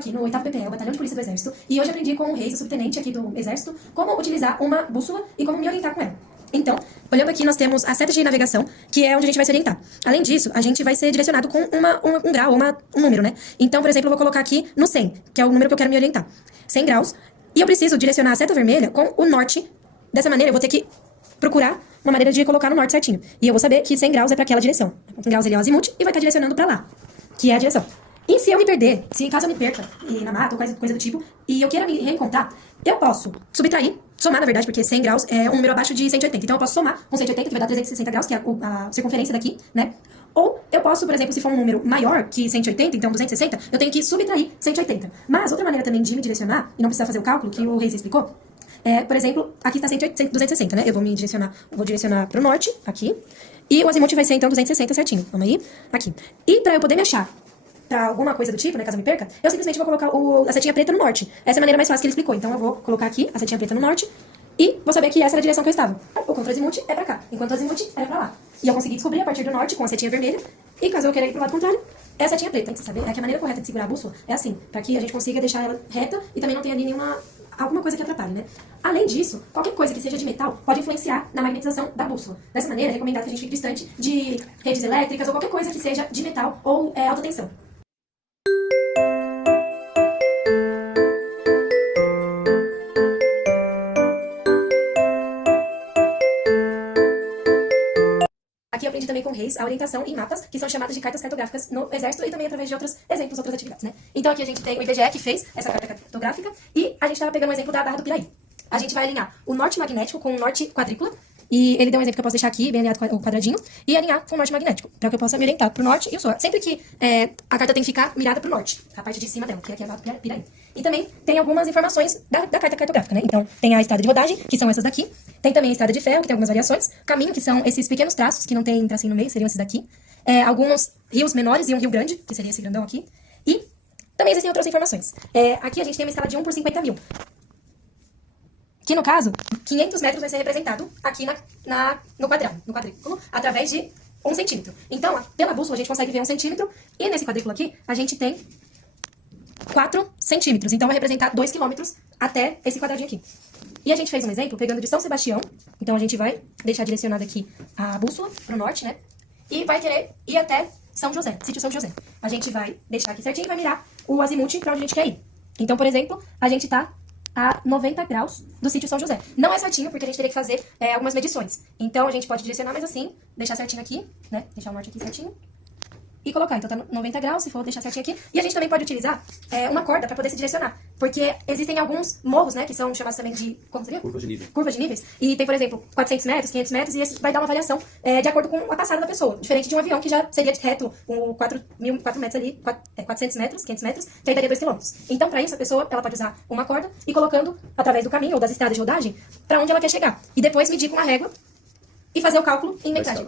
aqui no 8º PPE, o Batalhão de Polícia do Exército, e hoje aprendi com o Reis, o subtenente aqui do Exército, como utilizar uma bússola e como me orientar com ela. Então, olhando aqui, nós temos a seta de navegação, que é onde a gente vai se orientar. Além disso, a gente vai ser direcionado com um grau, um número, né? Então, por exemplo, eu vou colocar aqui no 100, que é o número que eu quero me orientar. 100 graus. E eu preciso direcionar a seta vermelha com o norte. Dessa maneira, eu vou ter que procurar uma maneira de colocar no norte certinho. E eu vou saber que 100 graus é para aquela direção. 100 graus ele é o azimuth e vai estar direcionando para lá, que é a direção. E se eu me perder, se caso eu me perca e na mata ou coisa do tipo, e eu queira me reencontrar, eu posso subtrair, somar na verdade, porque 100 graus é um número abaixo de 180. Então eu posso somar com 180, que vai dar 360 graus, que é a circunferência daqui, né? Ou eu posso, por exemplo, se for um número maior que 180, então 260, eu tenho que subtrair 180. Mas outra maneira também de me direcionar, e não precisar fazer o cálculo, que o Reis explicou, por exemplo, aqui está 260, né? Eu vou direcionar para o norte, aqui, e o azimuth vai ser então 260 certinho. Vamos aí, aqui. E para eu poder me achar pra alguma coisa do tipo, né, caso eu me perca, eu simplesmente vou colocar a setinha preta no norte. Essa é a maneira mais fácil que ele explicou. Então eu vou colocar aqui a setinha preta no norte e vou saber que essa era a direção que eu estava. O contra-azimuth é pra cá, enquanto o azimuth era pra lá. E eu consegui descobrir a partir do norte com a setinha vermelha. E caso eu queira ir pro lado contrário, é a setinha preta. Tem que saber que a maneira correta de segurar a bússola é assim, pra que a gente consiga deixar ela reta e também não tenha ali alguma coisa que atrapalhe, né? Além disso, qualquer coisa que seja de metal pode influenciar na magnetização da bússola. Dessa maneira, é recomendado que a gente fique distante de redes elétricas ou qualquer coisa que seja de metal ou alta tensão. Aqui eu aprendi também com o Reis a orientação em mapas, que são chamadas de cartas cartográficas no Exército e também através de outros exemplos, outras atividades, né? Então aqui a gente tem o IBGE que fez essa carta cartográfica e a gente estava pegando um exemplo da Barra do Piraí. A gente vai alinhar o norte magnético com o norte quadrícula e ele deu um exemplo que eu posso deixar aqui, bem alinhado com o quadradinho, e alinhar com o norte magnético, para que eu possa me orientar pro norte e o sul. Sempre que a carta tem que ficar mirada pro norte, a parte de cima dela, que aqui é a Barra do Piraí. E também tem algumas informações da carta cartográfica, né? Então tem a estrada de rodagem, que são essas daqui. Tem também a estrada de ferro, que tem algumas variações. Caminho, que são esses pequenos traços, que não tem tracinho no meio, seriam esses daqui. Alguns rios menores e um rio grande, que seria esse grandão aqui. E também existem outras informações. Aqui a gente tem uma escala de 1 por 50 mil. Que no caso, 500 metros vai ser representado aqui no quadrículo, através de 1 centímetro. Então, pela bússola a gente consegue ver 1 centímetro. E nesse quadrículo aqui, a gente tem 4 centímetros. Então vai representar 2 quilômetros até esse quadradinho aqui. E a gente fez um exemplo pegando de São Sebastião. Então a gente vai deixar direcionada aqui a bússola pro norte, né? E vai querer ir até São José, sítio São José. A gente vai deixar aqui certinho e vai mirar o azimuth pra onde a gente quer ir. Então, por exemplo, a gente tá a 90 graus do sítio São José. Não é certinho, porque a gente teria que fazer algumas medições. Então a gente pode direcionar mais assim, deixar certinho aqui, né? Deixar o norte aqui certinho. E colocar, então tá 90 graus, se for deixar certinho aqui. E a gente também pode utilizar uma corda para poder se direcionar. Porque existem alguns morros, né, que são chamados também de, como seria? Curvas de nível. Curvas de níveis. E tem, por exemplo, 400 metros, 500 metros, e isso vai dar uma variação de acordo com a passada da pessoa. Diferente de um avião que já seria reto, com 4 metros ali, 400 metros, 500 metros, que aí daria 2 quilômetros. Então, para isso, a pessoa ela pode usar uma corda e colocando através do caminho ou das estradas de rodagem para onde ela quer chegar. E depois medir com uma régua e fazer o cálculo em metragem.